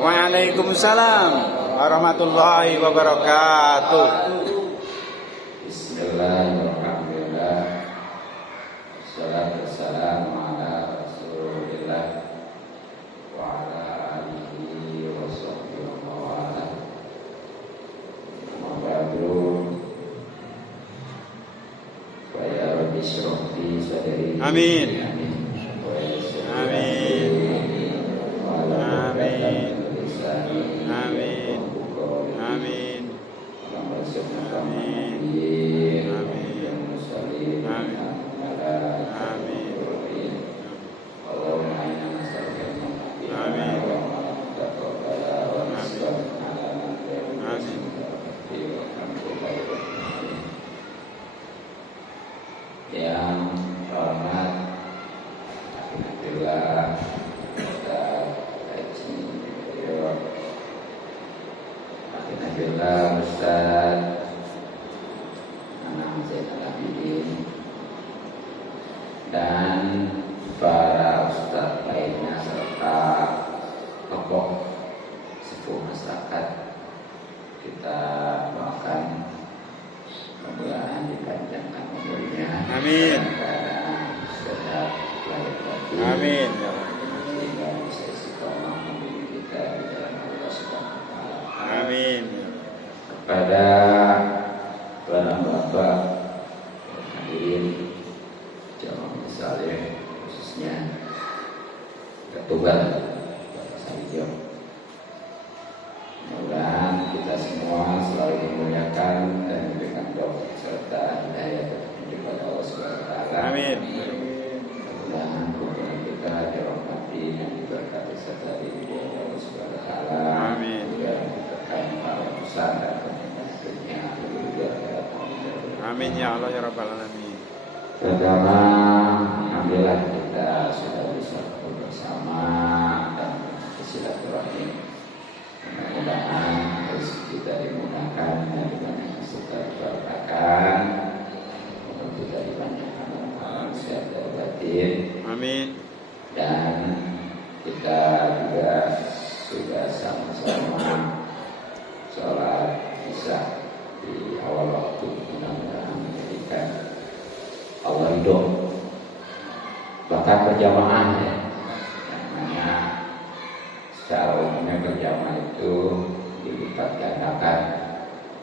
Waalaikumsalam warahmatullahi wabarakatuh. Bismillahirrahmanirrahim. Wassalatu wassalamu ala Rasulillah wa ala alihi wa sahbihi wa wala. Amma ba'du. Wa ya rabbi shrah li sadri. Amin. Amin. Amin. Amin. Amin. Amin. Yang hormat Alhamdulillah kita kaji beliau Alhamdulillah Ustaz Anam Zainal Abidin dan para Ustaz lainnya serta tokoh sepuh masyarakat, kita doakan mudah-mudahan dipanjangkan umurnya. Amin. Sehat lahir batin. Amin. Sehingga bisa istiqomah membimbing kita di jalan Allah Subhanahu wa taala. Amin. Kepada bapak hadirin jamaah misalnya khususnya ketua Bapak Sarijo, mudah-mudahan kita semua selalu dimuliakan dan diberikan taufik serta hidayah kepada Allah Subhanahu wa taala. Amin. Mudah-mudahan hubungan kita dirahmati dan diberkati serta diridhoi Allah Subhanahu wa taala. Amin. Dan diberikan para usaha dan dunia juga. Amin. Amin ya Allah ya Rabbal Alamin. Pertama, alhamdulillah kita sudah bisa bersama dan bersilaturahmi. Mudah-mudahan rezeki kita dimudahkan dan dibanyakan serta diberkahkan. Mudah kita dibanyakan amal sehat dan batin. Amin. Dan kita juga sudah sama-sama sholat isya di awal waktu, mudah-mudahan menjadikan Allah ridho, bahkan berjamaah ya, namanya secara umumnya berjamaah itu dilipat gandakan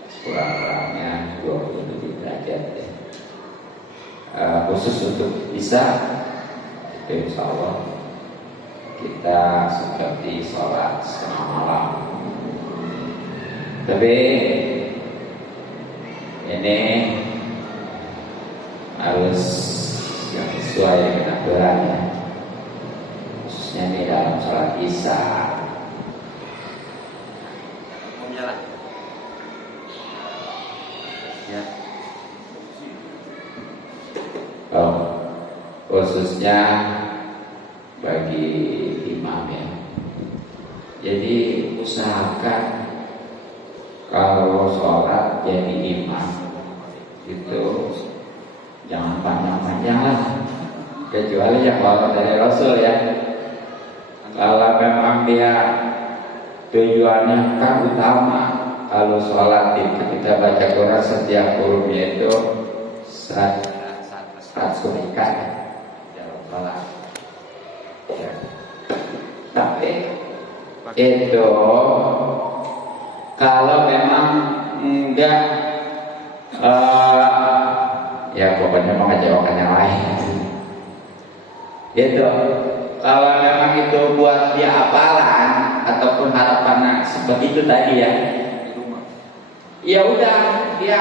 sekurang-kurangnya 27 derajat ya. Khusus untuk bisa itu insya Allah kita seperti sholat setengah malam, tapi ini harus yang sesuai dengan aturannya, khususnya di dalam sholat isya. Ya. Khususnya bagi imam ya. Jadi usahakan kalau sholat jadi imam itu jangan panjang-panjang lah, kecuali yang bawa dari Rasul ya. Kalau memang dia tujuannya kan utama, kalau sholat itu kita baca Quran setiap hurufnya itu satu ikan dalam sholat ya. Tapi itu kalau memang enggak ya pokoknya mengecewakan yang lain gitu. Kalau memang itu buat dia hafalan ataupun harapan seperti itu tadi ya, ya udah dia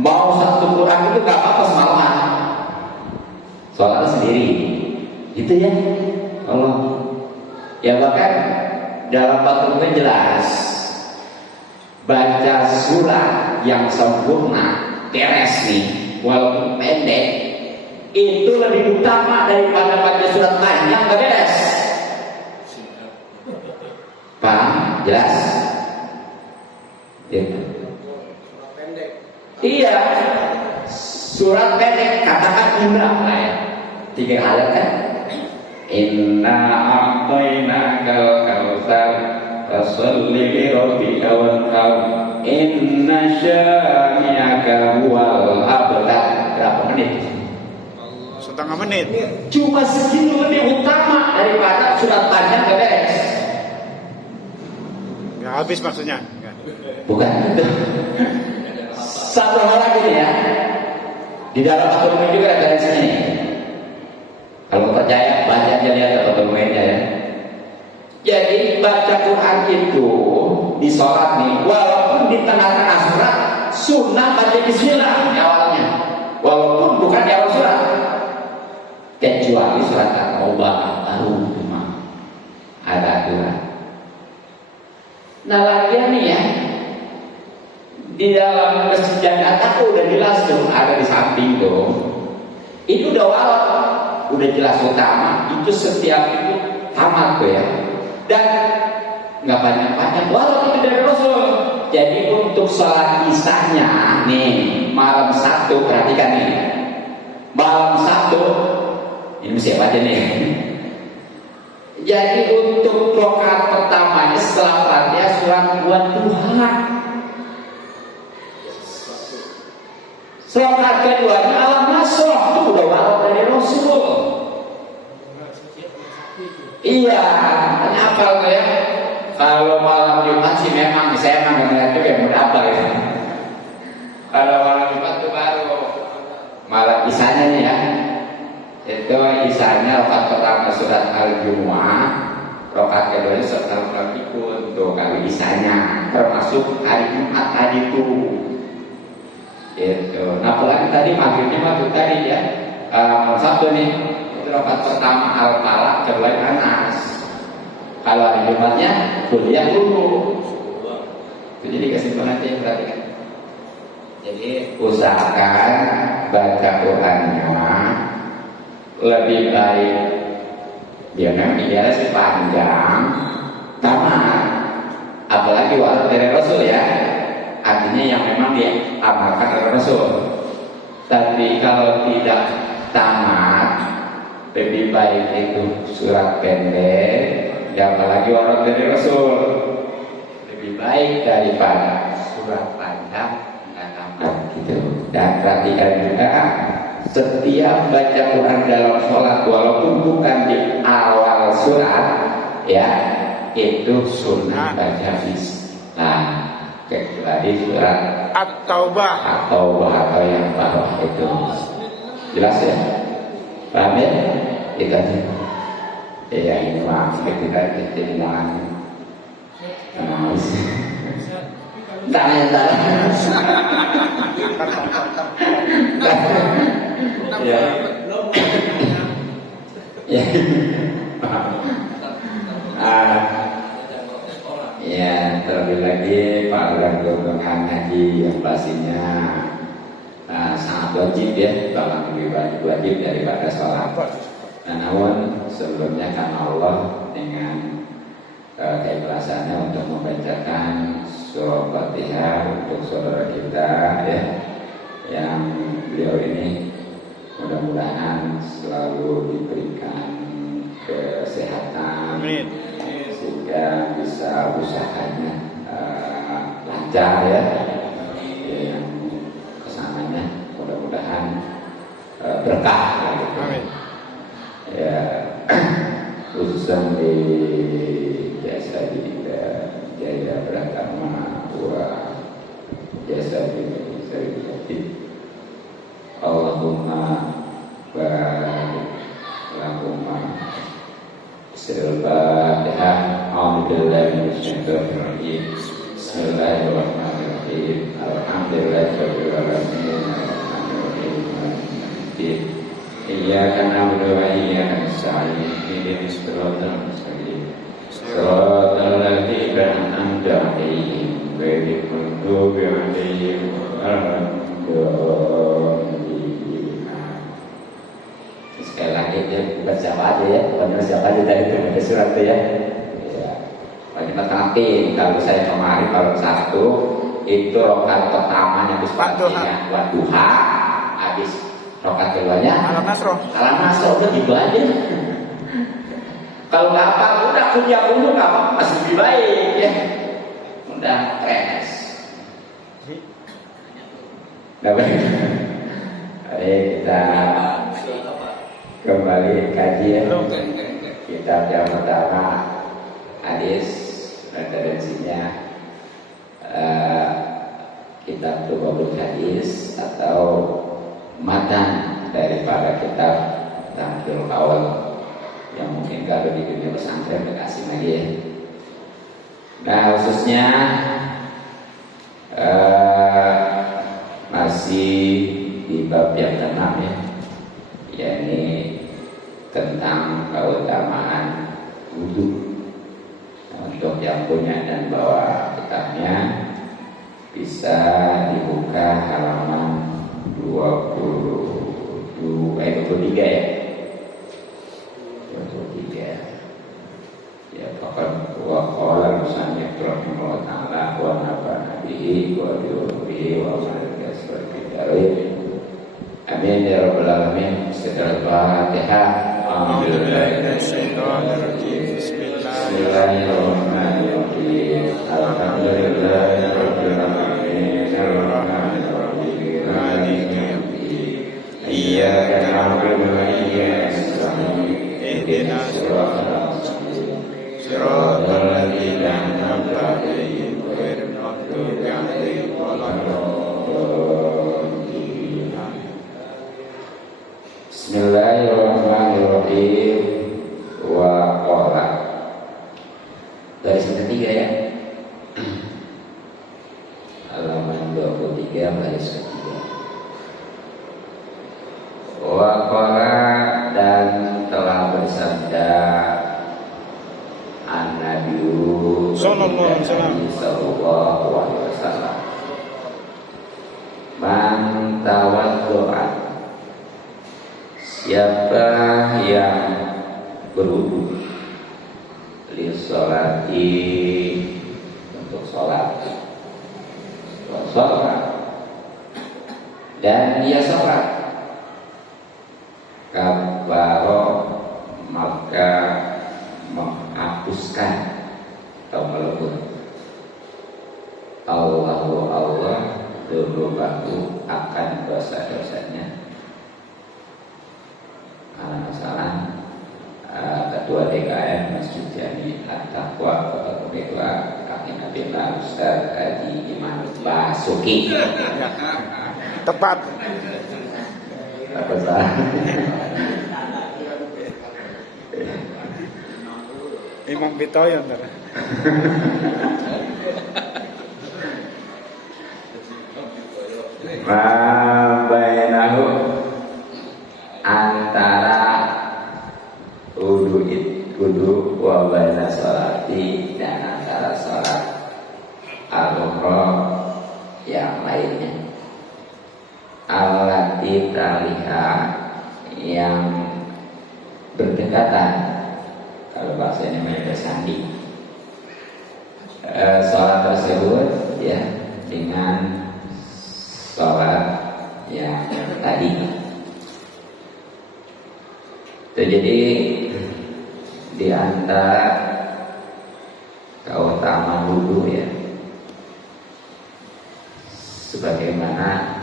mau satu Quran itu gak apa-apa semalaman, sholat sendiri gitu ya. Allah ya, bahkan dalam patungnya jelas baca surah yang sempurna beres nih, walaupun pendek, itu lebih utama daripada baca surat panjang gak beres. Paham? Jelas? Ya. Iya, surat pendek katakan jumlah lah ya, 3 ayat kan, Inna a'tainakal kautsar fasholli li rabbika wanhar inna syani'aka huwal abtar. Berapa menit? Setengah menit. Cuma segini menit utama daripada surat panjang gak beres. Nggak habis maksudnya. Bukan itu. Satu hal lagi nih ya. Di dalam Al-Quran juga ada referensinya nih. Kalau percaya baca aja lihat Al-Qurannya ya. Jadi baca Quran itu di sholat nih, walaupun di tengah-tengah surat sunnah baca bismillah di awalnya, walaupun bukan di awal surat, kecuali surat At-Taubah baru cuma ada aturan. Nah lagian nih ya, di dalam masjid Jakarta udah jelas tuh, ada di samping tuh, itu udah walau, udah jelas utama, itu setiap itu tamat tuh ya. Dan nggak banyak-banyak walau itu dari Rasul. Jadi untuk sholat isanya nih malam 1, perhatikan nih, malam 1 ini siapa aja nih. Jadi untuk rakaat pertamanya setelah Fatihah surat Wadduha. Rakaat keduanya Al-Nasr, itu udah walau dari Rasul. Iya, kenapa ya? Kalau malam Jumat sih memang saya memang ngeliat juga yang berapa ya. Kalau malam Jumat itu baru malam isanya nih ya. Itu isanya rakaat pertama surat Al-Jumu'ah, rakaat keduanya surat Al-Munafiqun tuh kali isanya, termasuk hari Jumat tadi tuh. Itu. Nah, apalagi tadi maghribnya waktu tadi ya. Satu nih. Rakaat pertama Al-Falaq, kedua Anas. Kalau hari Jumatnya kuliah dulu. Itu jadi kesimpulan aja, perhatikan. Jadi usahakan baca Qurannya lebih baik. Dia memang idealnya sih panjang, tamat. Apalagi walau dari Rasul ya. Artinya yang memang diamalkan oleh Rasul. Tapi kalau tidak tamat, lebih baik itu surat pendek, dan apalagi orang dari Rasul, lebih baik daripada surat panjang nggak tamat gitu. Dan perhatikan juga setiap baca Quran dalam sholat walaupun bukan di awal surat ya, itu sunnah baca bismillah kecuali surat At-Taubah atau yang bawah itu. Jelas ya? Paham ya? Itu aja. Ya ini mah kita jadi jangan nangis. Tanya. Ya. Ya. Ya, terlebih lagi program haji yang pastinya sangat wajib ya, bahkan lebih wajib daripada sholat. Nah, namun sebelumnya karena Allah dengan keikhlasannya untuk membacakan surah Fatihah untuk saudara kita ya, yang beliau ini mudah-mudahan selalu diberikan kesehatan sehingga bisa usahanya lancar ya, yang kesananya mudah-mudahan berkah gitu. Amin. Ya, khususnya di jasa di Jaya Pratama wa jasa di Allahumma barik lahumma Al-Fatihah. A'udzubillahi minasyaitonir rajim. Bismillahirrahmanirrahim. Alhamdulillahirabbil alamin. Iyyaka na'budu wa iyyaka nasta'in. Ihdinas siratal mustaqim. Siratal ladzina an'amta 'alaihim ghairil maghdubi 'alaihim waladdallin. Sekali lagi ya, bukan siapa aja ya, bukan siapa aja dari itu ada surat itu ya. Bagi tetapi kalau saya kemarin kalau 1 itu rakaat pertamanya habis Fatihah Wadduha, habis rakaat keduanya Al-Nasr. Al-Nasr udah gitu aja. Kalau nggak hafal, udah kuliah dulu nggak apa-apa, masih lebih baik ya. Udah kres. Nggak baik. Ayo kita kembali kaji ya. Kitab yang pertama, hadis referensinya kitab Tubabul Hadis atau matan daripada kitab Tangkil Awal yang mungkin kalau di dunia pesantren gak asing lagi ya. Nah khususnya masih di bab yang ke-6 ya, yakni tentang keutamaan wudhu. Untuk yang punya dan bawa kitabnya bisa dibuka halaman 23 ya. 23 ya, pokoknya qala musannif rahimahullah ta'ala wa nafa'ana bihi wa bihi wa sallallahu alaihi amin ya rabbal alamin. Al-Fatihah. Bismillahirrahmanirrahim. Bismillahirrahmanirrahim. Alhamdulillahirabbil alamin. Arrahmanirrahim. Maliki yaumiddin. Iyyaka na'budu wa iyyaka nasta'in. Ihdinas siratal mustaqim. Siratal ladzina an'amta 'alaihim ghairil maghdubi 'alaihim waladdallin. Bismillahirrahmanirrahim. Wa qala. Garis ketiga ya. Halaman 23 garis ketiga. Wa qala, dan telah bersabda An-Nabi sallallahu alaihi wasallam, man tawaddu'a, siapa yang berwudu li sholati, untuk sholat, dan dia sholat, kabaro, maka menghapuskan atau melebur Allahu Allah dzunubahu, akan dosa-dosanya. Masalah Ketua DKM Masjid Jami At-Taqwa Kota Kedua Kaki Nabilah Ustaz Haji Iman Basuki. Tepat. Apa salah? Imam Bitoyon. Mabainahu, antara wudu wa baina sholati, dan antara sholat al-ukhra yang lainnya, allati taliha, yang berdekatan, kalau bahasanya mereka sandi, sholat tersebut ya, dengan sholat yang tadi. Itu jadi di antara keutamaan wudu ya, sebagaimana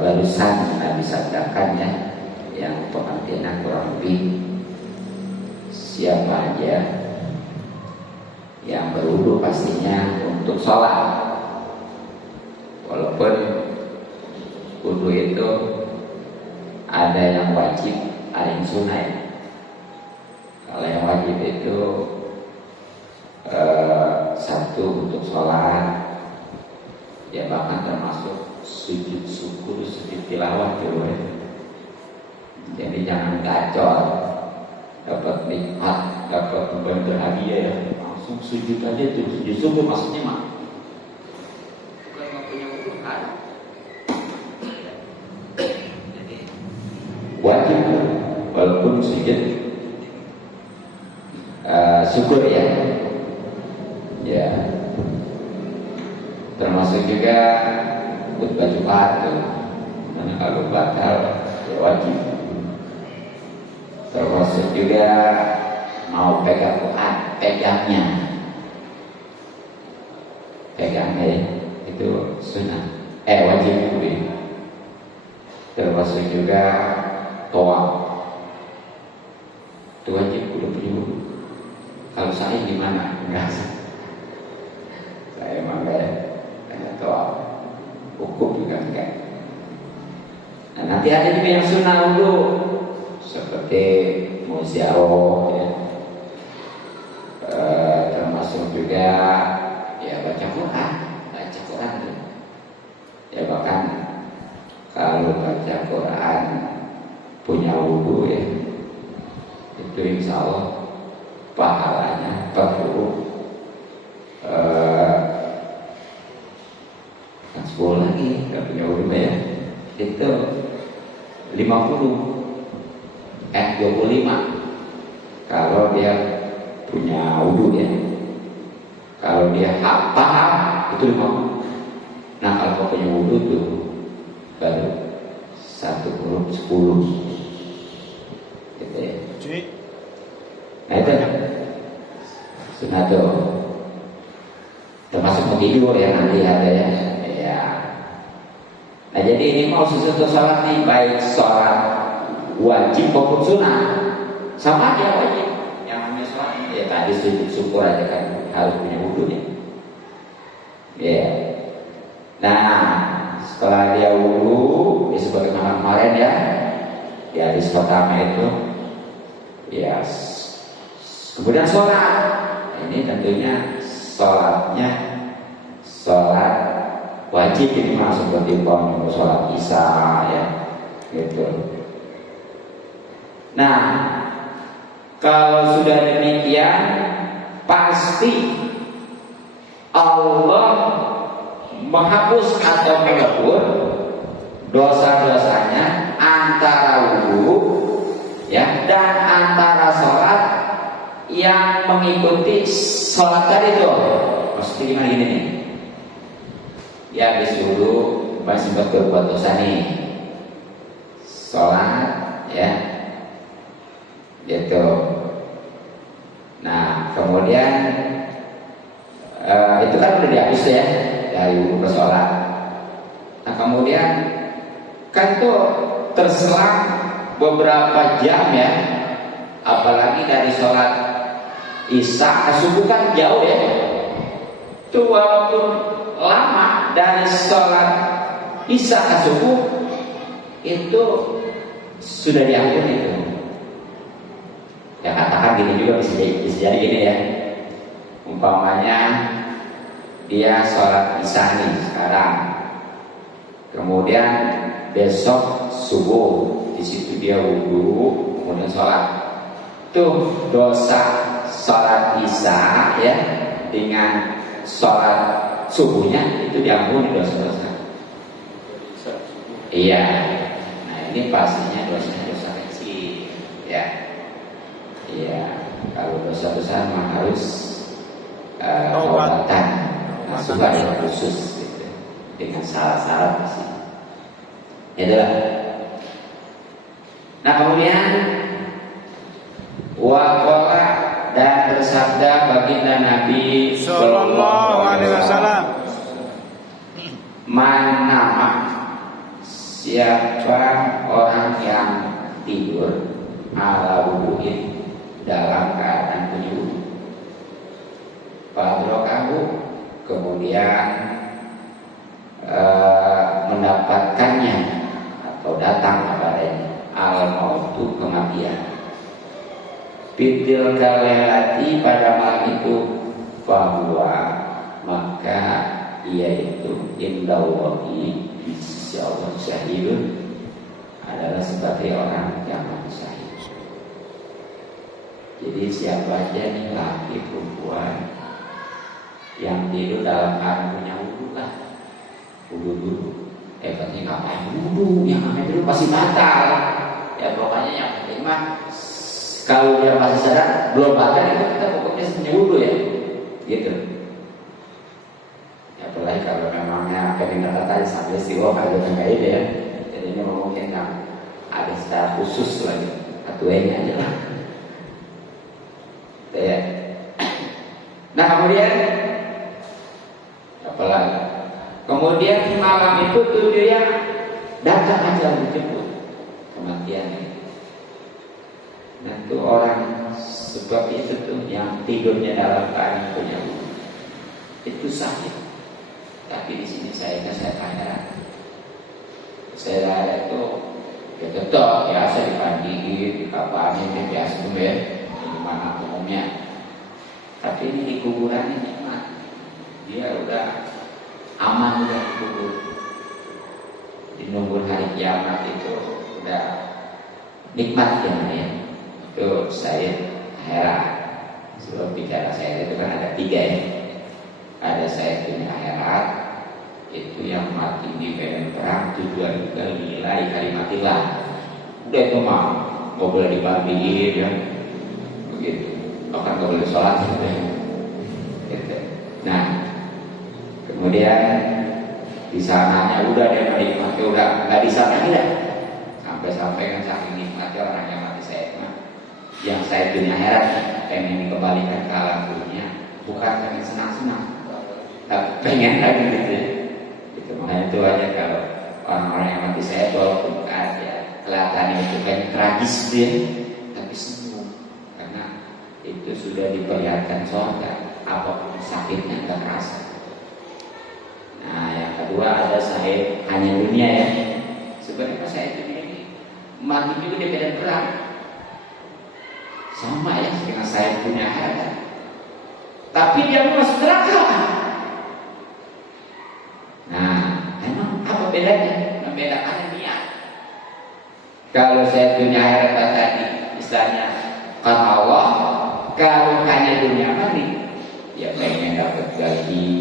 barusan Nabi sabdakan ya, yang pengertian kurang lebih, siapa aja yang berwudu pastinya untuk sholat, walaupun wudu itu ada yang wajib, ada yang sunnah. Kalau yang wajib itu satu untuk sholat, ya bahkan termasuk sujud syukur, sujud tilawah juga. Jadi jangan gacor, dapat nikmat, dapat berbahagia ya, langsung sujud aja tuh, sujud syukur maksudnya mah. Bukan nggak punya urusan. Wajib walaupun sujud syukur ya, ya termasuk juga khutbah Jumat tuh, karena kalau batal ya wajib. termasuk juga mau pegang Quran, pegangnya itu sunnah, wajib juga. Termasuk juga toa, itu wajib udah punya wudu. Kalau saya gimana? Enggak, saya emang enggak toa, hukum juga enggak. Nah, nanti ada juga yang sunnah wudu, seperti muziaroh, ya. Termasuk juga ya baca Quran ya, bahkan kalau baca Quran punya wudu ya, itu insya Allah pahalanya 10 lagi. Kalau punya wudu ya itu 25 kalau dia punya wudu ya. Kalau dia paham itu 50. Nah kalau punya wudu tuh baru 1 huruf 10 gitu ya. Nah itu sunnah tuh, termasuk mau tidur ya nanti ada ya. Nah jadi ini mau sesuatu sholat nih, baik sholat wajib maupun sunnah sama aja wajib. Yang namanya sholat ya tadi sujud syukur aja kan harus punya wudu ya. Ya. Nah setelah dia wudu, sebagaimana kemarin ya di hadis pertama itu ya, kemudian sholat. Ini tentunya sholatnya sholat wajib, ini masuk seperti sholat isya ya gitu. Nah kalau sudah demikian pasti Allah menghapus atau menebur dosa-dosanya antara wudu ya dan antara sholat yang mengikuti sholat tadi itu. Maksudnya gimana gini nih? Ya habis wudu masih berbuat dosa nih, sholat ya gitu. Nah kemudian itu kan udah dihapus ya dari wudu ke sholat. Nah kemudian kan tuh terselang beberapa jam ya, apalagi dari sholat isya subuh kan jauh ya. Itu walaupun lama dari sholat isya ke subuh itu sudah diampuni itu. Ya katakan gini juga bisa jadi gini ya. Umpamanya dia sholat isya nih sekarang, kemudian besok subuh di situ dia wudu, kemudian sholat. Tuh dosa sholat isya ya dengan sholat subuhnya itu diampuni dosa-dosa. Iya. Nah ini pastinya dosa-dosa kecil ya. Iya. Kalau dosa-dosa memang harus obatan, masukan yang khusus gitu, dengan syarat-syarat sih. Itulah. Nah kemudian waqala dan bersabda baginda Nabi Sallallahu Alaihi Wasallam, mana siapa orang yang tidur ala wudu'in dalam keadaan punya wudu, fadrokahu kemudian mendapatkannya atau datang kepadanya al-mautu kematian, fitil kalelati pada malam itu, bahwa maka ia itu indallahi di sisi Allah syahidun adalah sebagai orang yang syahid. Jadi siapa aja nih laki perempuan yang tidur dalam keadaan punya wudu lah, wudu dulu. Katanya ngapain wudu? Yang namanya dulu pasti batal. Ya pokoknya yang penting mah kalau dia masih sadar belum batal itu kita pokoknya punya wudu ya, gitu. Ya apalagi kalau memangnya peningkatan tadi sampai istiwa ada kayak ini ya, jadi ini memungkinkan ada secara khusus lagi atau ketuanya aja lah. Ya. Nah kemudian apalagi? Kemudian malam itu tuh dia datang aja dijemput kematian. Nah itu orang seperti itu tuh yang tidurnya dalam keadaan punya wudu itu sakit. Tapi di sini saya tanya, saya itu ya tetap biasa dipandiin, dikapanin, biasa tuh ya, gimana umumnya. Tapi ini di kuburan ini nikmat, dia udah aman udah dikubur. Di nunggu hari kiamat itu udah nikmat ya. Itu saya heran. Sebelum bicara saya itu kan ada 3 ya. Ada saya punya akhirat, itu yang mati di medan perang tujuan juga nilai kalimatillah. Udah itu mah nggak boleh dibagiin ya, begitu. Bahkan nggak boleh sholat gitu. Nah, kemudian di sananya udah dia menikmati, udah nggak di sana dah. Sampai kan saking nikmatnya orang yang mati saya mah. Yang saya punya akhirat pengen dikembalikan ke alam dunia, bukan pengen senang-senang, tapi pengen lagi gitu ya. Gitu, makanya itu aja kalau orang-orang yang mati saya walaupun ada kelihatannya itu kayak tragis dia, tapi senyum karena itu sudah diperlihatkan surga, apapun sakitnya nggak terasa. Nah yang kedua ada saya hanya dunia ya. Sebenarnya saya dunia ini mati juga di medan perang. Sama ya dengan saya punya akhirat. Tapi dia masuk neraka. Nah, emang apa bedanya? Membedakannya niat. Kalau saya punya akhirat tadi, istilahnya karena Allah. Kalau hanya dunia mati, ya pengen dapat gaji,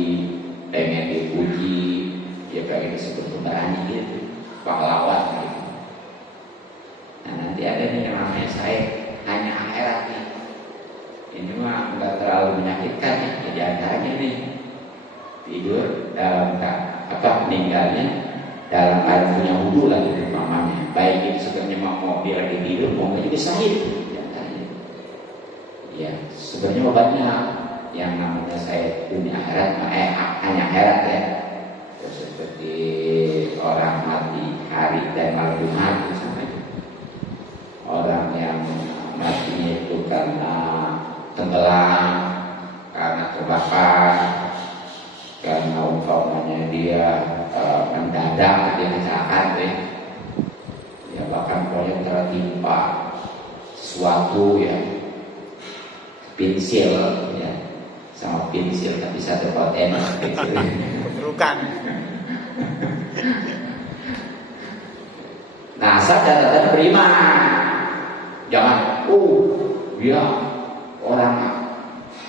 pengen dipuji, ya pengen disebut pemberani gitu, pahlawan gitu. Nah nanti ada nih yang namanya saya hanya akhirat nih. Ini mah nggak terlalu menyakitkan ya. Jadi antaranya nih tidur dalam meninggalnya dalam keadaan punya wudu lagi mamanya. Baik itu sebenarnya mau dia lagi tidur, mau juga sahid. Ya sebenarnya banyak yang namanya saya punya akhirat, hanya akhirat ya. Seperti orang mati hari dan malam Jumat sama itu. Orang yang matinya itu karena tenggelam, karena terbakar, karena umpamanya dia mendadak dia kecelakaan ya bahkan pokoknya tertimpa sesuatu ya, pensil ya, sama pensil tapi satu poten Keterukan. Nah asal catatan beriman, jangan dia orang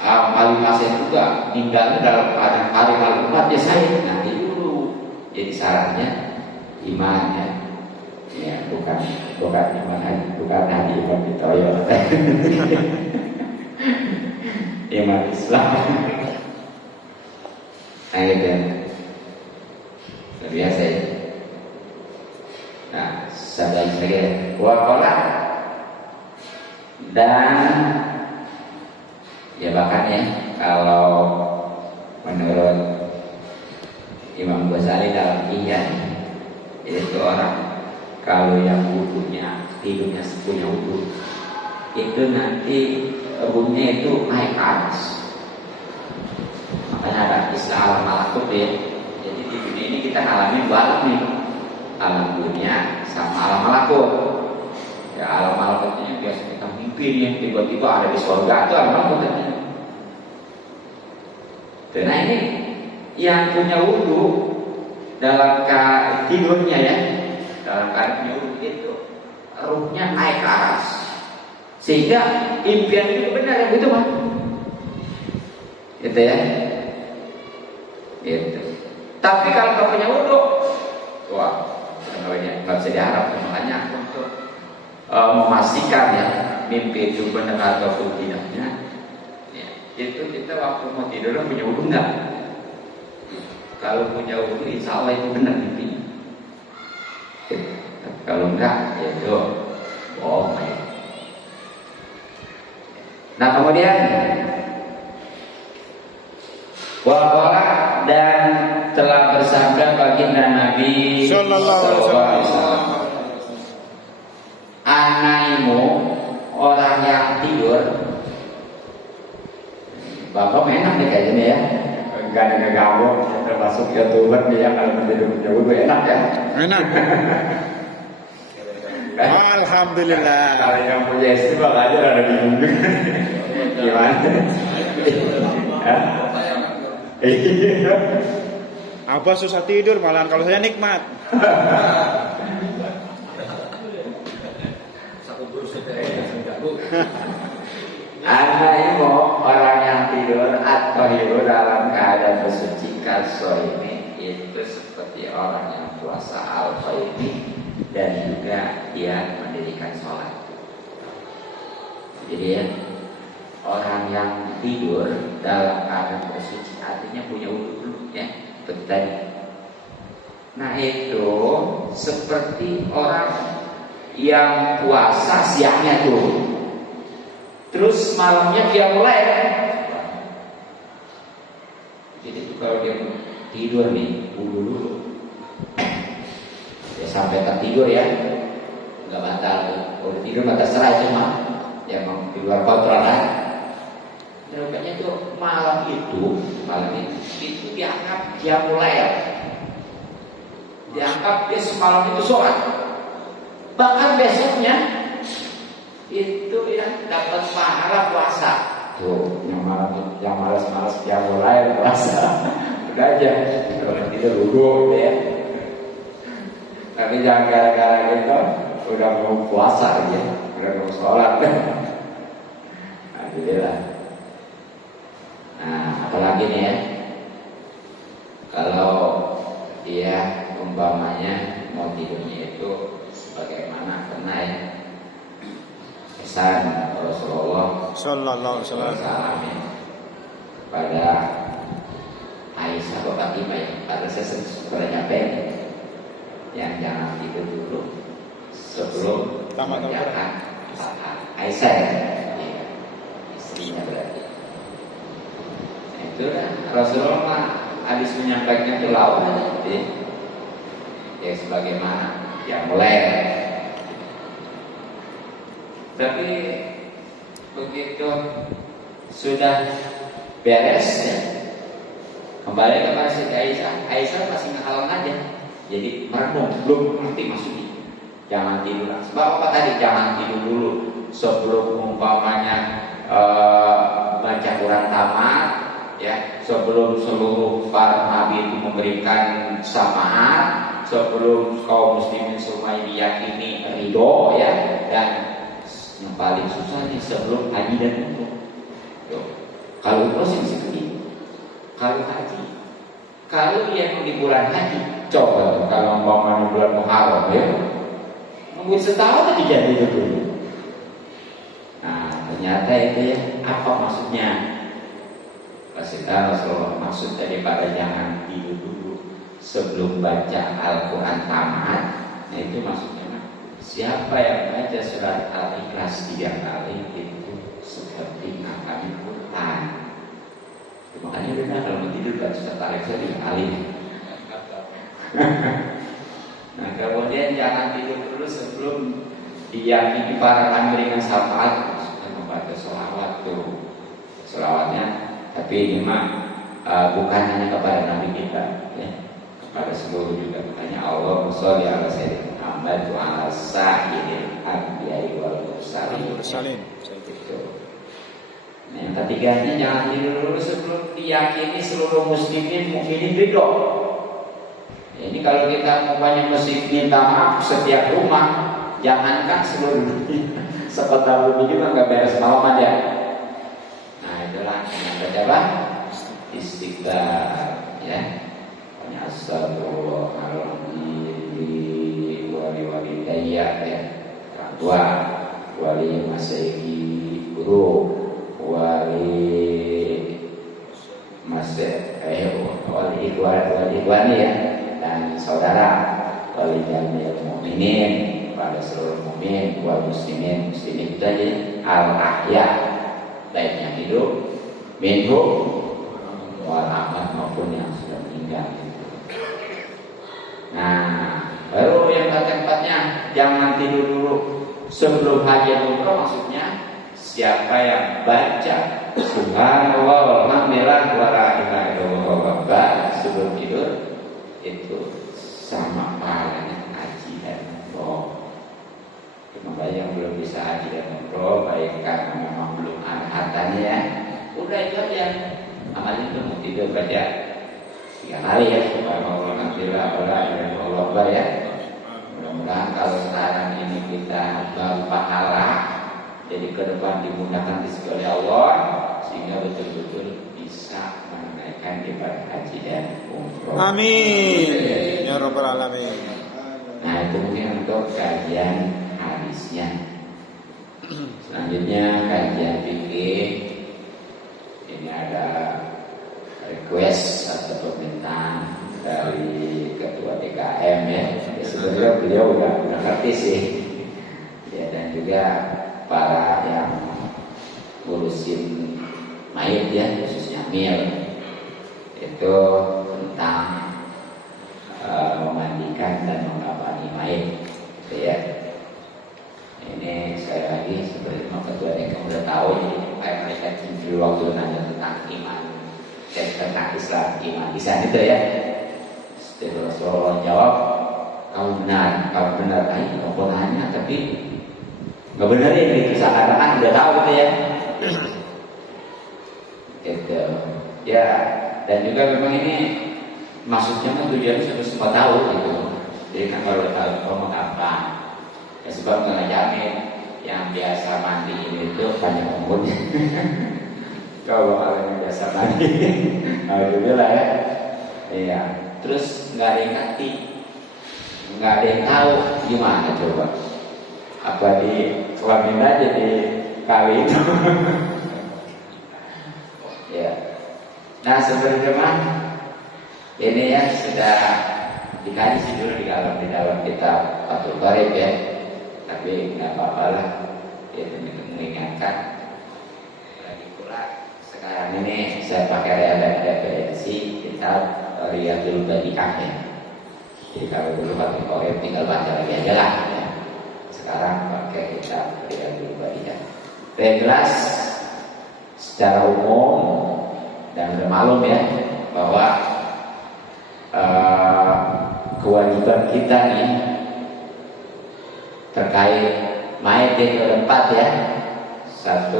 paling masih juga tinggalnya dalam keadaan hari malam umatnya saya nanti dulu. Jadi syaratnya iman ya bukan iman, bukan hadi iman ditoyo. Iman Islam. Nah gitu ya. Biasa ya. Nah sampai lagi wakola dan ya bahkan ya kalau menurut Imam Ghazali dalam Ihya itu orang kalau yang wudunya hidupnya punya wudu itu nanti ruhnya itu naik ke atas. Makanya ada istilah alam malakut ya. Jadi di dunia ini kita ngalamin 2 alam nih, alam dunia sama alam malakut. Ya alam malakutnya biasa kita mimpi ya, tiba-tiba ada di surga itu alam malakutnya. Nah ini yang punya wudu dalam tidurnya ya, dalam keadaan punya wudu itu ruhnya naik ke atas, sehingga impian itu benar yang itu mah, gitu ya, gitu. Tapi kalau nggak punya wudu, wah, nggak bisa diharap. Makanya untuk memastikan ya mimpi itu benar ataupun tidaknya. Itu kita waktu mau tidur punya wudu enggak? Kalau punya wudu insya Allah itu benar mimpinya. Kalau enggak ya itu bohong ya. Nah kemudian waqala dan telah bersabda baginda Nabi Sallallahu alaihi wasallam, anaimu orang yang tidur. Bapak enak nih kayaknya ya, enggak ada ngegabung, termasuk youtuber dia kalau menjadi jauh enak ya. Enak. Alhamdulillah. Kalau yang punya istri makanya ada bingung. Gimana? Iya. Abah susah tidur malahan, kalau saya nikmat. Anaimu orang yang tidur atau hidup dalam keadaan bersuci kalsoimi itu seperti orang yang puasa al-qaimi dan juga dia mendirikan sholat. Jadi ya, orang yang tidur dalam keadaan bersuci artinya punya wudu dulu ya, seperti tadi. Nah itu seperti orang yang puasa siangnya tuh, terus malamnya dia mulai kan? Jadi itu kalau dia tidur nih, wudu dulu. Ya sampai tertidur ya, nggak batal. Kalau tidur nggak terserah itu mah, ya mau di luar kontrol kan. Rupanya tuh malam itu dianggap dia mulai ya. Dianggap dia semalam itu sholat. Bahkan besoknya itu ya dapat pahala puasa. Tuh, yang malas-malas dia mulai puasa. Udah aja, kalau tidak duduk ya. Tapi jangan gara-gara gitu udah mau puasa aja, udah mau sholat. Alhamdulillah. Nah, apalagi nih ya, kalau dia umpamanya mau tidurnya itu sebagaimana pernah ya pesan Rasulullah Sallallahu alaihi wasallam pada Aisyah atau Fatimah ya, pada saya sudah nyampe yang jangan tidur dulu sebelum mengerjakan Aisyah ya, istrinya berarti. Nah, itu kan Rasulullah habis menyampaikan ke lawan ya sebagaimana yang mulai. Tapi begitu sudah beres ya, kembali kepada Siti Aisyah masih ngehalang aja. Jadi merenung, belum ngerti maksudnya. Jangan tidur. Sebab apa tadi? Jangan tidur dulu sebelum umpamanya baca Quran tamat, ya. Sebelum seluruh para nabi itu memberikan syafaat, sebelum kaum muslimin semua diyakini ridho, ya. Dan yang paling susah nih sebelum haji dan umroh. Kalau umroh sih bisa begini. Kalau haji, kalau yang di bulan haji, coba kalau umpamanya bulan Muharram ya, nunggu setahun aja jadi itu dulu. Nah ternyata itu ya, apa maksudnya? Kasih tahu Rasulullah maksud daripada jangan tidur dulu sebelum baca Al-Quran tamat. Nah itu maksudnya. Siapa yang baca surat Al-Ikhlas 3 kali itu seperti makan hutan. Makanya benar kalau mau tidur baca surat Al-Ikhlas 3 kali. Nah kemudian jangan tidur dulu sebelum diyakini para memberikan syafaat. Maksudnya membaca sholawat tuh. Sholawatnya, tapi ini mah bukan hanya kepada Nabi kita, ya, kepada seluruh juga. Makanya Allah sholli ala sayyidina Muhammad wa ala sayyidil anbiya'i wal mursalin. Nah, yang ketiganya jangan tidur dulu sebelum diyakini seluruh muslimin mukminin ridho. Ya, ini kalau kita banyak musik minta maaf setiap rumah, jangankan seluruh dunia, sekitar bumi juga nggak beres malam aja. Nah itulah yang baca istighfar, ya. Astagfirullahaladzim wali daya, ya. Orang tua, wali masyayikh guru, wali wali ikhwani ya, dan saudara, wali jamil mukminin, pada seluruh mukmin, wal muslimin itu aja al ahya, baik yang hidup, minhum wal amat maupun yang sudah meninggal. Nah, baru yang keempatnya jangan tidur dulu sebelum haji umroh, maksudnya siapa yang baca subhanallah walhamdulillah wala ilaha illallah sebelum tidur itu sama pahalanya haji dan umroh. Cuma yang belum bisa haji dan umroh, baik karena memang belum ada hartanya ya, udah itu aja amalnya itu mau tidur baca 3 kali ya subhanallah walhamdulillah wala ilaha illallah ya. Mudah-mudahan kalau sekarang ini kita baru pahala, jadi ke depan dimudahkan rezeki oleh Allah sehingga betul-betul bisa menunaikan ibadah haji dan umroh. Amin. Ya Rabbal Alamin. Nah itu mungkin untuk kajian hadisnya. Selanjutnya kajian fikih. Ini ada request atau permintaan dari ketua DKM ya. Sebenarnya beliau udah ngerti sih. Ya, dan juga para yang ngurusin mayit ya, khususnya mil itu tentang memandikan dan mengkafani mayit gitu ya. Ini sekali lagi seperti ketua DKM udah tahu, jadi kayak mereka cincin waktu nanya tentang iman dan tentang Islam, iman Islam itu ya. Setelah Rasulullah jawab, kamu benar, kamu nanya tapi nggak benar ya, gitu seakan-akan udah tahu gitu ya. Gitu ya. Dan juga memang ini maksudnya kan tujuannya sudah semua tahu gitu. Jadi kan kalau tahu kamu apa ya, sebab nggak jamin yang biasa mandi ini itu panjang umurnya. Kalau yang biasa mandi alhamdulillah ya. Iya. Terus nggak ada yang ngerti, nggak ada yang tahu gimana coba. Apa di kelamin aja di kali itu. Ya. Nah sebenarnya ini ya sudah dikaji dulu di dalam kitab Fathul Qorib ya. Tapi nggak apa-apa lah. Ya mengingatkan. Lagi pula sekarang ini saya pakai referensi kitab Riyadul Badiyah ya. Jadi kalau dulu Fathul Qorib tinggal baca lagi aja lah ya. Sekarang pakai kitab Riyadul Badiyah. Yang jelas secara umum dan udah malum ya bahwa kewajiban kita nih terkait mayit itu ada 4 ya. 1,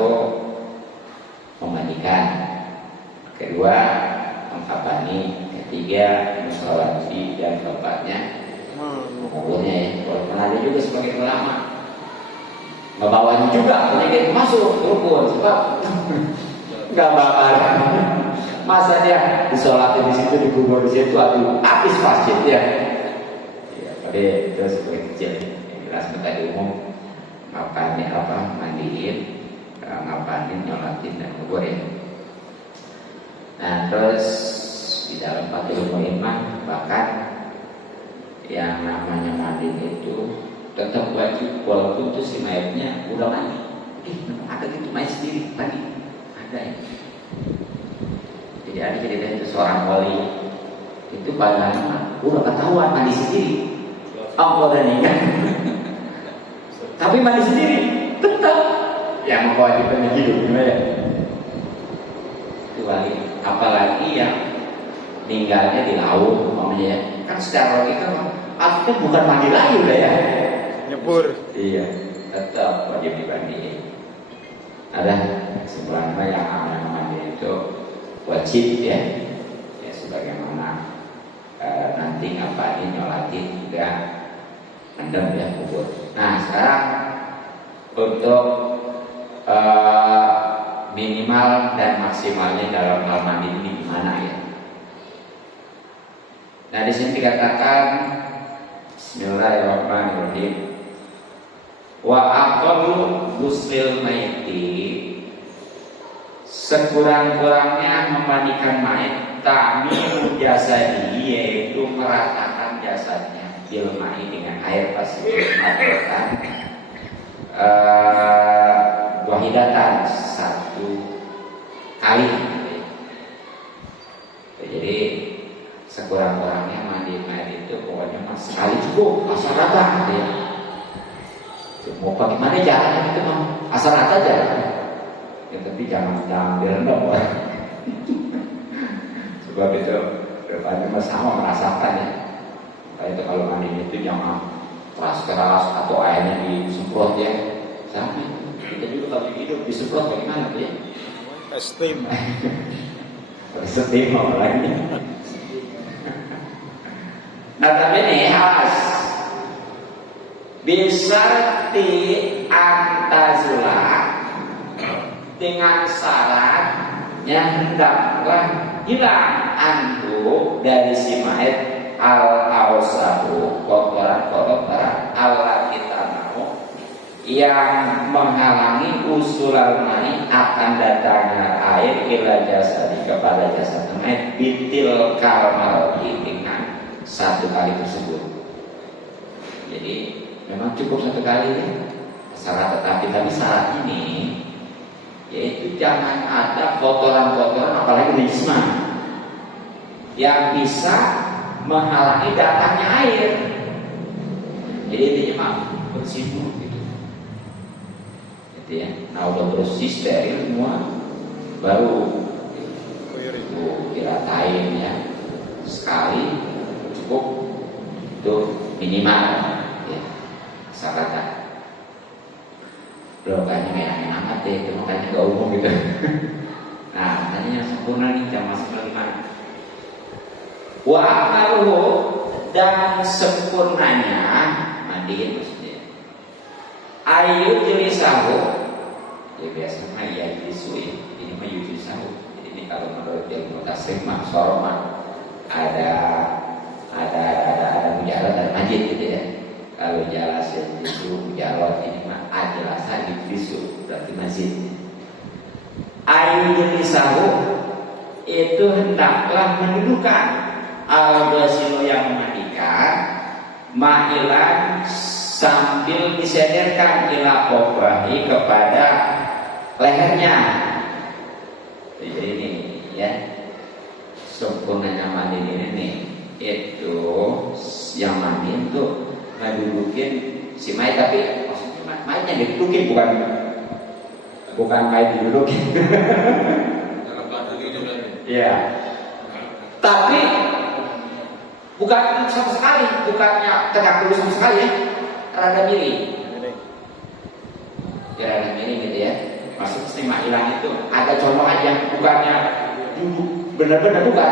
memandikan. 2, mengkafani. 3, mensolati. Dan 4-nya menguburnya ya. Walaupun ada juga sebagai ulama nggak bawanya juga penyakit masuk rukun sebab nggak bakal masa dia disolatin di situ, dikubur di situ, aduh habis masjid ya. Ya pada itu sebagai kecil yang jelas tadi umum ngapain apa mandiin, ngapain nyolatin dan kubur ya. Nah terus di dalam Fathul Iman bahkan yang namanya mandi itu tetap wajib walaupun itu si mayatnya udah mandi. Ada gitu mayat sendiri mandi, ada ya. Jadi ada cerita itu seorang wali itu pada udah ketahuan mandi sendiri, Allah dan ingat, tapi mandi sendiri tetap yang mewajibkan hidup gimana? Itu wali, apalagi yang tinggalnya di laut, umpamanya kan secara logika artinya bukan mandi lagi udah ya. Nyebur. Iya, tetap wajib dimandiin. Ada sebuah yang mandi itu wajib ya. Ya sebagaimana nanti ngapain nyolatin juga mendem ya kubur. Nah sekarang untuk minimal dan maksimalnya dalam hal mandi ini gimana ya? Nah di sini dikatakan Bismillahirrahmanirrahim. Wa aqallu ghusl maiti, sekurang-kurangnya memandikan mayit ta'mimu jasadi, yaitu meratakan jasadnya bil ma'i dengan air pasir mengatakan wahidatan 1 Mau bagaimana caranya itu mah asal rata aja. Ya tapi jangan direndam. Sebab itu depannya sama merasakan ya. Kayak itu kalau mandi itu jangan keras atau airnya disemprot ya. Sampai kita juga kalau hidup disemprot bagaimana ya? Steam. Steam apa lagi? Nah tapi nih harus bisa diantazula dengan syarat yang hendaklah hilang anhu dari si mayit al-ausahu kotoran-kotoran Allah kita mau yang menghalangi usulan mani akan datangnya air ila jasadi kepada jasad mayit bitil kalmal dengan satu kali tersebut. Jadi memang cukup satu kali ya. Syarat tapi syarat ini yaitu jangan ada kotoran-kotoran apalagi najisma yang bisa menghalangi datangnya air. Jadi intinya mah bersih dulu gitu. Gitu ya. Nah udah bersih steril semua baru itu diratain ya sekali cukup itu minimal ya syaratnya. Belum kayaknya enak amat deh, itu makanya gak umum gitu. Nah, tanya yang sempurna nih, jangan masuk lagi mana. Wa amaluhu dan sempurnanya mandiin maksudnya. Ayu jelisahu, ya biasanya ya jisui, ini mah yujlisahu. Jadi ini kalau menurut ilmu tasrif mah sorma ada mujarad dan majid gitu ya. Kalau jelas itu mujarad ini mah ajlasa yujlisu berarti majid. Ayu jelisahu itu hendaklah mendudukan al-ghasilu yang memandikan ma'ilan sambil disenderkan ila kobahi kepada lehernya. Jadi ini ya sempurnanya mandi ini nih itu yang mandi itu ngedudukin si mayat tapi maksudnya mayatnya didudukin bukan mayat didudukin. Iya. Tapi bukan sama sekali, bukannya tegak dulu sama sekali ya, rada miring. Ya rada miring gitu ya. Maksud istimewa hilang itu ada contoh aja, bukannya duduk benar-benar bukan.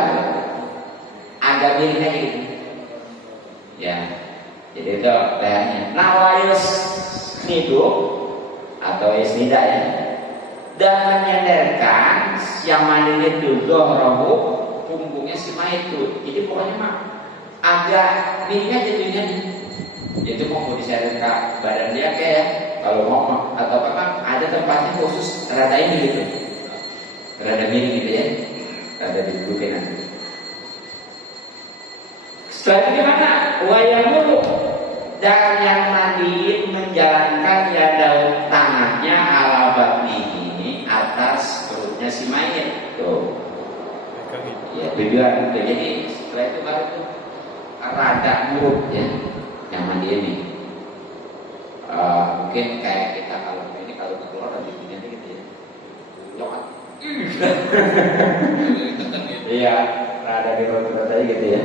Agak miring aja gitu. Ya. Jadi itu lehernya. Nawayus niduk atau isnida ya. Dan menyenderkan yang mandinya itu dohrohu punggungnya si mayat itu. Jadi pokoknya mah agak miring aja jadinya. Itu mau disenderkan badan dia kayak kalau mau atau apa ada tempatnya khusus rada ini gitu. Rada miring gitu ya. Rada didudukin nanti. Setelah itu gimana? Wayamulu dan yang mandiin menjalankan ya daun tangannya ala batnihi atas perutnya si mayat tuh. Ya tujuan itu. Jadi setelah itu kalau itu rada murut ya yang mandi ini. Mungkin kayak kita kalau ini kalau keluar lebih punya gitu ya. Jangan. Iya, rada di perut aja gitu ya.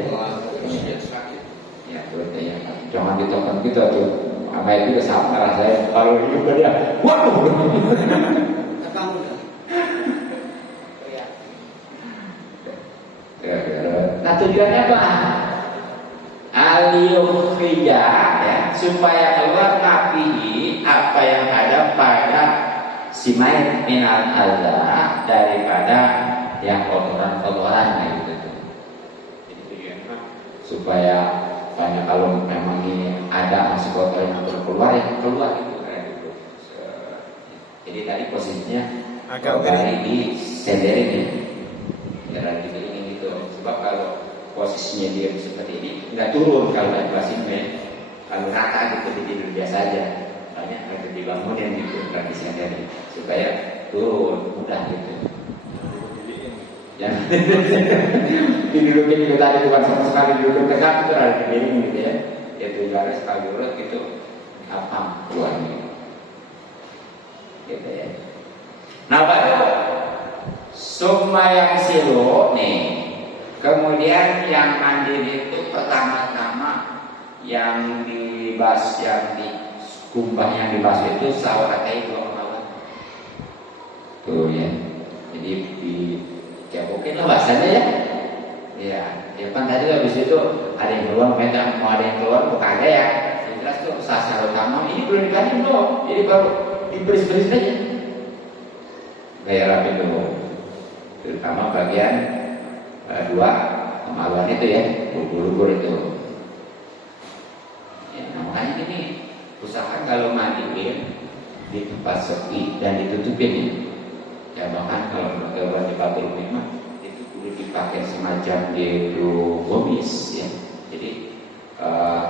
Ya, betul ya. Jangan ditekan gitu tuh. Sama itu sama rasanya. Kalau hidup dia, waduh. Nah tujuannya apa? Aliyukhija ya, supaya keluar nafihi apa yang ada pada si mayat minal adza daripada yang kotoran-kotoran gitu. Jadi tujuannya supaya banyak kalau memang ini ada masuk kotoran yang keluar ya keluar gitu kayak gitu. Jadi tadi posisinya agak di senderin ya, jangan dibeliin gitu. Sebab kalau posisinya dia seperti ini nggak turun kalau naik kelasnya, kalau rata gitu tidur biasa aja. Banyak harus dibangunin gitu nggak disenderin supaya turun mudah gitu. Jangan didudukin itu tadi bukan sama sekali duduk tegak itu ada di miring gitu ya. Itu garis kalau diurut gitu apa keluarnya. gitu ya. Nah baru summa yang silu nih, kemudian yang mandiri itu pertama-tama yang dibahas, yang dikumpah, yang dibahas itu sawaratai dua amalan tuh ya. Jadi dicebokin lah bahasanya ya. Ya kan tadi habis itu ada yang keluar, mau ada yang keluar bukan ada ya. Yang jelas tuh sasar utama ini belum dibanding dong. Jadi baru diberis-beris aja. Kayak rapi dulu. Terutama bagian dua kemaluan itu ya, lugur-lugur itu. Ya, makanya ini usahakan kalau mandiin di tempat sepi dan ditutupin ya. Ya bahkan kalau pakai baju pabrik memang itu perlu dipakai semacam deodomis ya. Jadi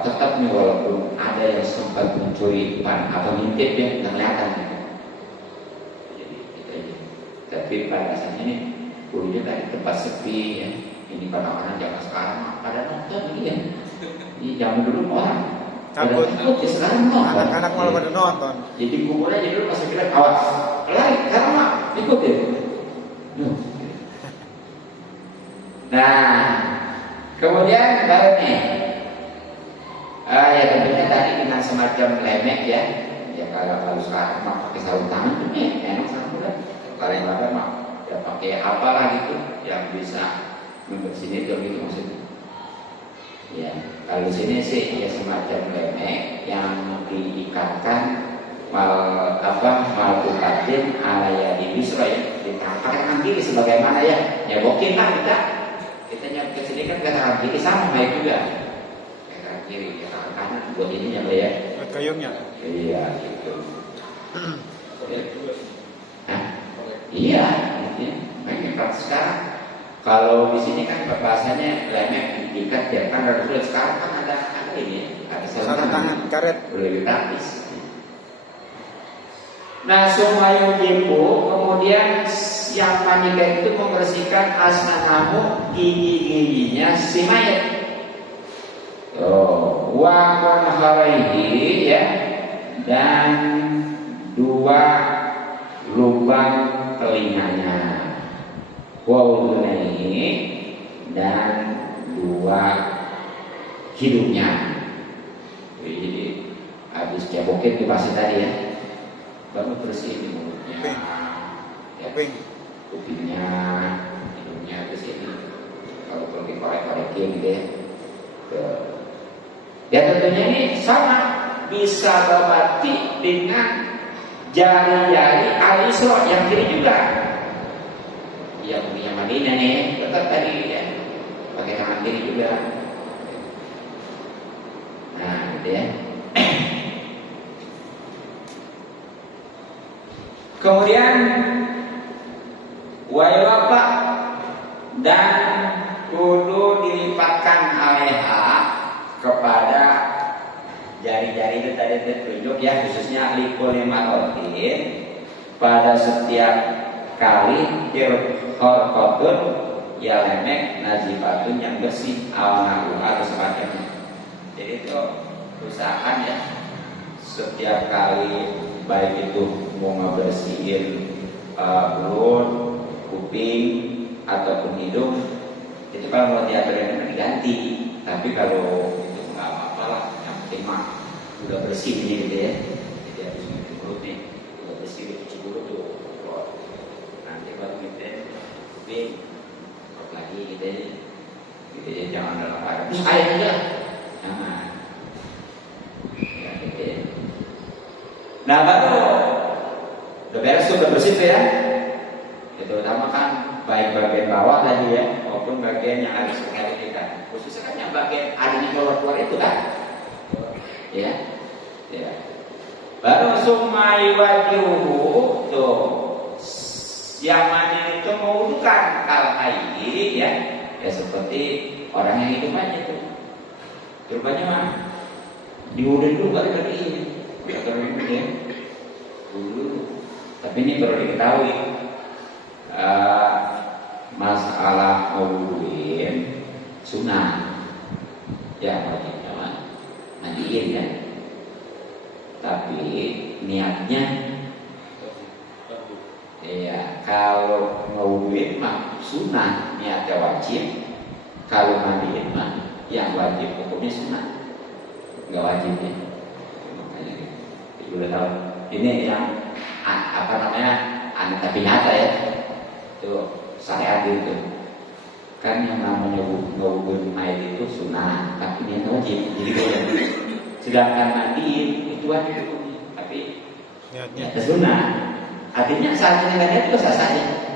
tetap nih walaupun ada yang sempat mencuri pan atau ngintip ya, nggak kelihatan gitu. Jadi kita aja. Tapi pada dasarnya nih perlunya dari tempat sepi ya. Ini kadang-kadang zaman sekarang pada nonton ini ya. Ini zaman dulu orang takut ya, sekarang nonton. Anak-anak malah pada nonton. Jadi kubur aja dulu masih bilang awas, lari karena mak ikut ya. Nah, kemudian baru nih, ya tentunya tadi dengan semacam lemek ya. Ya kalau sekarang mak pakai sarung tangan tuh nih enak sarung kan. Kalau yang lain mak ya pakai apalah gitu yang bisa membersihkan itu gitu maksudnya. Ya, kalau sini sih ya semacam lemek yang diikatkan malpukatin alaya di bisro ya, pakai tangan kiri sebagaimana ya bokin lah kita nyampe ke sini kan ke tangan kiri sama baik juga, ke tangan kiri, ke tangan kanan buat ini nyampe ya. Buat kayungnya. Iya gitu. Iya, makanya sekarang. Kalau di sini kan bahasanya lemek diikat ya kan harus sulit. Sekarang kan ada ini, ada sarung tangan karet lebih praktis. Nah, sumayung jimbu, kemudian yang manika itu membersihkan asnanamu gigi-giginya si mayat. Wa manharaihi ya, dan dua lubang telinganya. Ini dan dua hidungnya. Jadi habis cebokin dipasang tadi ya, baru bersih mulutnya, ya, kupingnya, hidungnya bersih. Kalau pergi korek-korekin gitu ya. Ya tentunya ini sama, bisa berbakti dengan jari-jari al-isra yang kiri juga. Yang punya Madinah nih, tetap tadi ya, pakai tangan kiri juga. Nah, gitu ya. Kemudian wailapa dan kudu dilipatkan alaiha kepada jari-jari itu tadi tertunjuk ya, khususnya likulimarotin pada setiap kali horkotun ya lemek nazifatun yang bersih awana atau semacamnya. Jadi itu usahakan ya setiap kali baik itu mau ngebersihin mulut, kuping ataupun hidung itu kalau mau diaturin diganti. Tapi kalau itu nggak apa-apa lah, yang penting mah udah bersih gitu ya. Jadi habis nyuci mulut nih udah bersih, cuci mulut tuh. Nanti baru gitu lagi gitu ya, jangan dalam air terus air aja jangan ya, gitu ya. Nah baru udah beres tuh, udah bersih tuh ya, itu utama kan baik bagian bawah tadi ya maupun bagian yang ada sekitar kita, khususnya kan yang bagian ada di keluar itu kan ya. Baru sumai wajuhu tuh yang mandi itu mewudukan kal haidi ya seperti orang yang hidup aja tuh. Rupanya mah diwudhu dulu baru ini ya dulu. Tapi ini perlu diketahui masalah mewudhuin sunnah ya, wajibnya mah mandiin ya. Tapi niatnya Kalau ngewuduin mah sunnah, niatnya wajib. Kalau mandiin mah yang wajib hukumnya sunnah, nggak wajib ya. Makanya gitu. Udah tahu. Ini yang apa namanya aneh tapi nyata ya. Itu syariat itu. Kan yang namanya ngewuduin mayat itu sunnah, tapi niat wajib. Jadi beda. Sedangkan mandiin itu wajib hukumnya, tapi niatnya sunnah. Artinya saat niatnya itu sah saja.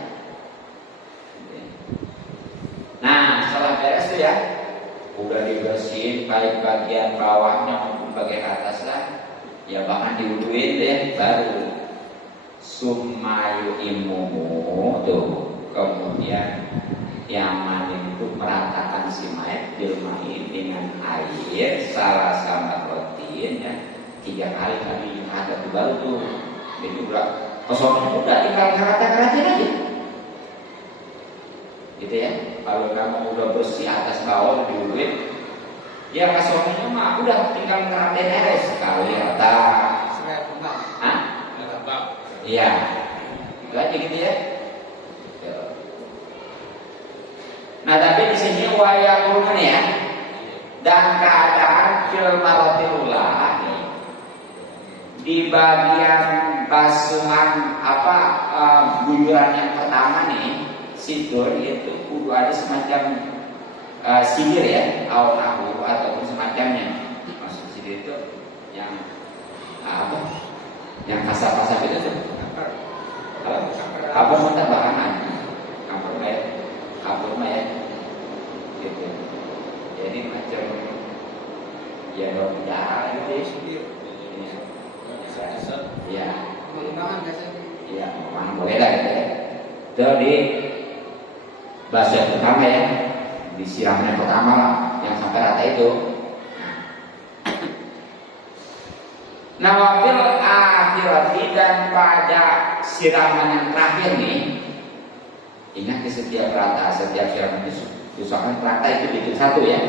Nah, setelah beres tuh ya, udah dibersihin baik bagian bawahnya maupun bagian atasnya, ya bahkan diwuduin deh, baru sumayu imumu tuh. Kemudian yang mandi itu meratakan si mayat dilmain dengan air salah sama rotin ya 3 kali kali ada tuh baru tuh. Jadi udah kosongnya udah tinggal ngerata-ngeratin aja. Gitu ya. Kalau kamu udah bersih atas bawah diwuduin, ya kosongnya mah udah tinggal ngeratain aja sekali rata. Hah? Iya. Itu aja gitu ya. Nah tapi di sini wayang ya, dan keadaan fil marotilullah di bagian basuhan guyuran yang pertama nih, sidur itu kudu ada semacam sidir ya, nahu ataupun semacamnya. Maksud sidir itu yang yang kasar-kasar itu tuh. Apa mau tambahan? Kapur ya, gitu. Jadi macam ya dong darah gitu ya. Iya, mana boleh lah gitu ya. Itu di bahasa yang pertama ya, disiram yang pertama lah, yang sampai rata itu. Nah, wabil akhirati dan pada siraman yang terakhir nih, ingat di setiap siraman itu usahakan rata itu dihitung 1 ya.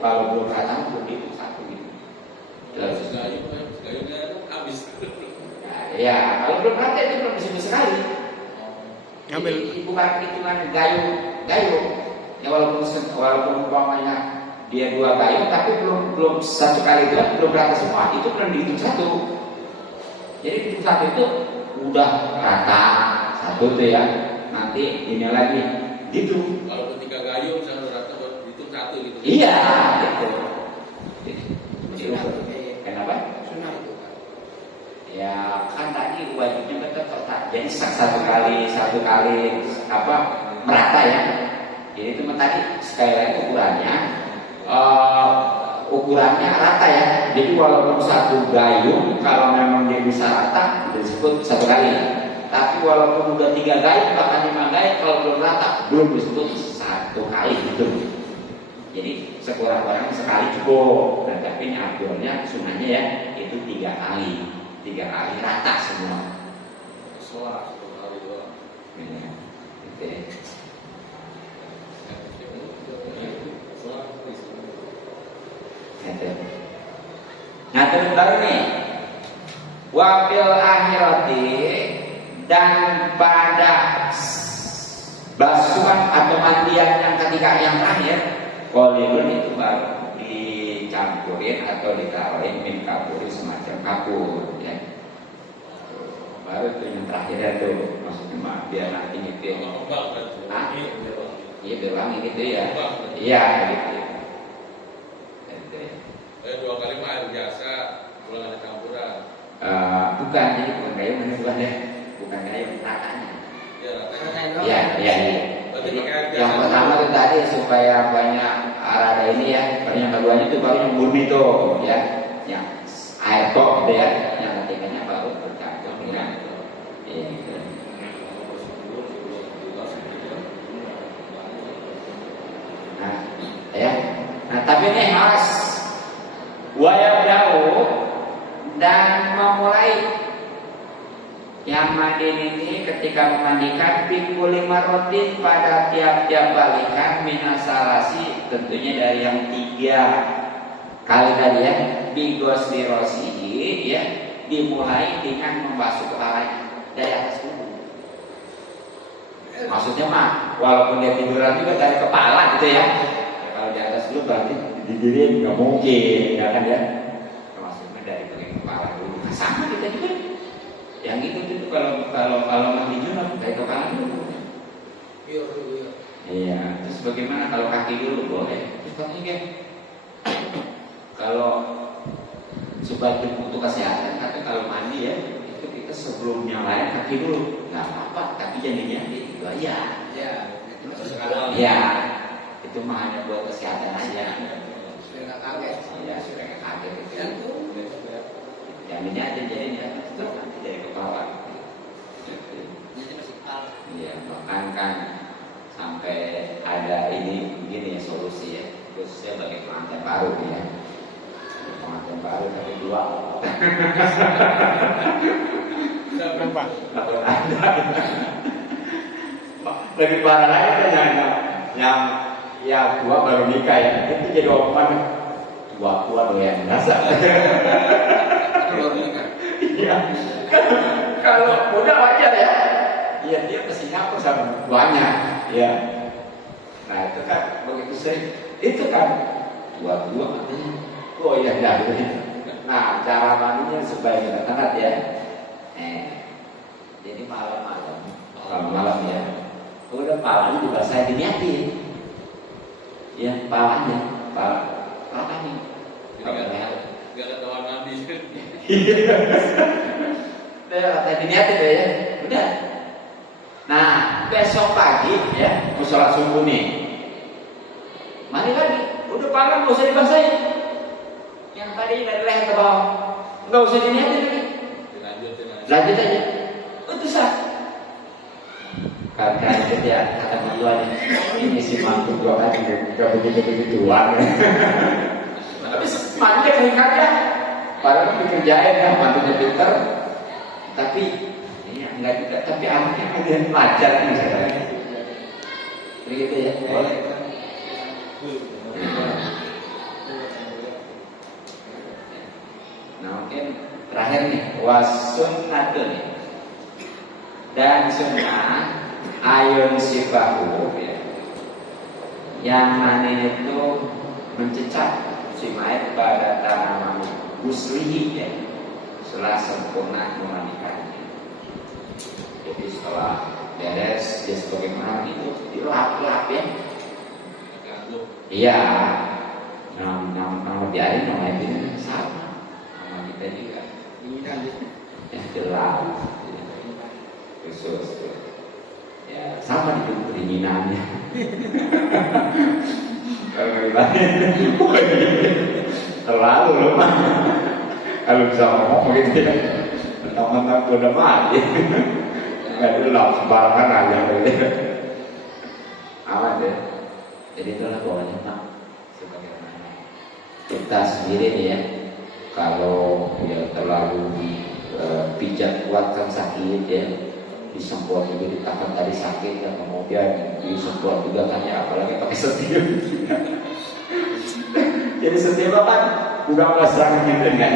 Kalau belum rata belum dihitung 1 gitu. Terus gayungnya habis. Nah, ya, kalau belum rata itu belum disebut sekali. Ngambil bukan hitungan gayung. Ya walaupun umpamanya dia 2 gayung tapi belum 1 kali itu belum rata semua, itu belum dihitung 1. Jadi dihitung 1 itu udah rata 1 tuh ya. Nanti ini lagi gitu. Kalau 3 gayung saya rata hitung 1 gitu. Iya, gitu. Kenapa? Sunnah itu kan. Ya kan tadi wajibnya tetap jadi 1 kali merata ya. Jadi itu tadi sekali lagi ukurannya rata ya. Jadi walaupun 1 gayung kalau memang dia bisa rata disebut 1 kali. Tapi walaupun udah 3 gayung bahkan 5 gayung kalau belum rata belum disebut 1 kali gitu. Jadi sekurang-kurangnya sekali cukup. Dan tapi abdulnya sunnahnya ya itu 3 kali. 3 kali rata semua. Sholat 1 kali doang. Ya, gitu ya. Nah terus baru nih wafil akhirati dan pada basuhan atau mandian yang ketiga yang terakhir kolibun itu baru dicampurin atau ditaruhin min kapuri semacam kapur ya. Baru itu yang terakhir itu maksudnya biar nanti gitu ya. Iya bewangi gitu ya. Iya gitu. 2 kali mah air biasa, belum ada campuran. Bukan, jadi bukan gayung, bukan deh, bukan gayung, ratanya. Ya ratanya. Iya. Jadi yang pertama itu tadi supaya banyak rada ini ya, yang keduanya itu baru yang murni tuh, ya, yang air tok gitu ya, yang ketiganya baru bercampur dengan itu. Nah, ya, tapi ini harus wayang jauh dan memulai yang mandi ini ketika memandikan pikuli marotin pada tiap-tiap balikan minasalasi tentunya dari yang 3 kali tadi ya bigos dirosihi ya dimulai dengan membasuh kepalanya dari atas kuku Maksudnya mah walaupun dia tiduran juga dari kepala gitu ya. Ya kalau di atas dulu berarti didirin nggak mungkin, ya kan ya. Maksudnya dari bagian kepala dulu. Nah, sama kita juga. Yang itu kalau mandi junub dari kepala dulu. Iya. Iya. Terus bagaimana kalau kaki dulu boleh? Terus katanya kalau sebagai untuk kesehatan, tapi kalau mandi ya itu kita sebelum yang lain kaki dulu. Nggak apa-apa, tapi jadinya itu aja. Ya. Ya, itu mah hanya buat kesehatan aja. Sudah nggak kaget. Ya, sudah nggak kaget itu. Ya. Yang ini aja jadinya terus nanti dari kepala. Jadi masih kepala. Iya, bahkan kan sampai ada ini begini ya solusi ya, khususnya bagi pengantin baru ya. Pengantin baru tapi dua. Kenapa? Atau ada. Lebih parah lagi kan yang tua baru nikah ya, itu jadi omongan tua doyan biasa. Baru nikah. Iya. Kalau muda wajar ya. Iya dia pasti ngaku sama tuanya. Iya. Nah itu kan begitu sering. Itu kan tua katanya. Oh iya dah. Nah cara mandinya supaya kita tenat ya. Jadi malam ya. Udah palanya juga saya diniatin. Ya palanya. Gak ada tawar mandi. Udah diniatin deh ya. Udah. Nah besok pagi ya mau sholat subuh nih. Mari lagi. Udah pala nggak usah dibasahin. Yang tadi dari leher ke bawah nggak usah diniatin lagi. Lanjut aja. Itu sah. Karena itu ya kata mertua ini si mantu gua kan nggak begitu-begituan. Tapi mantunya keringatnya, padahal dikerjain kan mantunya pinter, tapi ya enggak juga. Tapi anaknya kemudian belajar nih sekarang. Begitu ya. Boleh. Nah mungkin terakhir nih wasunnatun dan sunnah ayun sifahu ya. Yang mana itu mencecat si mayat pada tanaman guslihi ya, setelah sempurna memandikannya. Jadi setelah beres dia sebagaimana itu dilap-lap ya. Iya. Nama biarin nama ini sama. Nama kita juga. Ya gelap. Khusus. Ya sama di keinginannya. Terlalu lemah. Kalau bisa ngomong begitu ya, mentang-mentang udah mati, nggak gelap sembarangan aja begitu. Aman deh. Jadi itulah pokoknya Pak. Sebagaimana kita sendiri nih ya, kalau ya terlalu pijat kuat kan sakit ya. Disemprot juga ditahan tadi sakit dan kemudian disemprot juga kan ya apalagi pakai setir. Jadi setir kan udah nggak serang gitu kan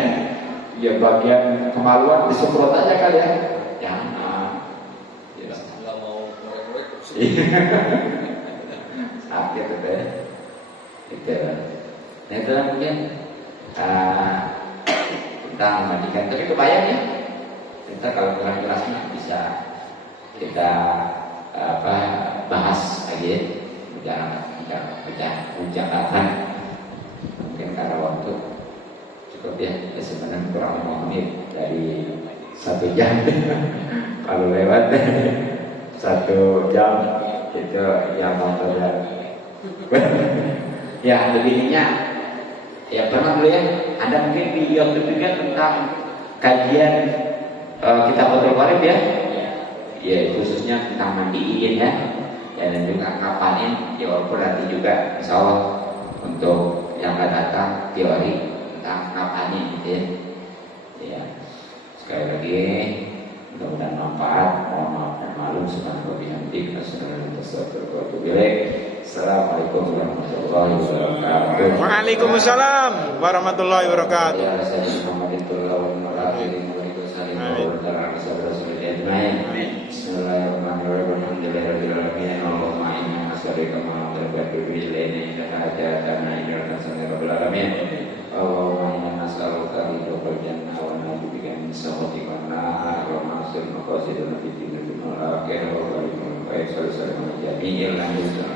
ya bagian kemaluan disemprot aja kali ya. Jangan. Ya. Nggak mau korek-korek. Sakit itu ya. Itu. Nah itu mungkin tentang mandikan. Tapi kebayang ya. Kita kalau kurang jelasnya bisa kita bahas lagi ucapan mungkin karena waktu cukup ya sebenarnya kurang 5 menit dari 1 jam. Kalau lewat 1 jam itu yang motor ya begininya ya pernah dulu ya ada mungkin di YouTube juga tentang kajian kitab Fathul Qorib ya. Ya khususnya tentang mandiin ya dan juga ngapain ya walaupun nanti juga insya Allah untuk yang akan datang teori tentang ngapain gitu ya. Ya sekali lagi mudah-mudahan manfaat. Mohon maaf yang malu subhanahu wa bihamdihi asyhadu Assalamualaikum warahmatullahi wabarakatuh. Waalaikumsalam warahmatullahi wabarakatuh. Ya saya Bismillahirrahmanirrahim. وسدنا في الدين في الآخرة وبارك لنا في جميع الأمور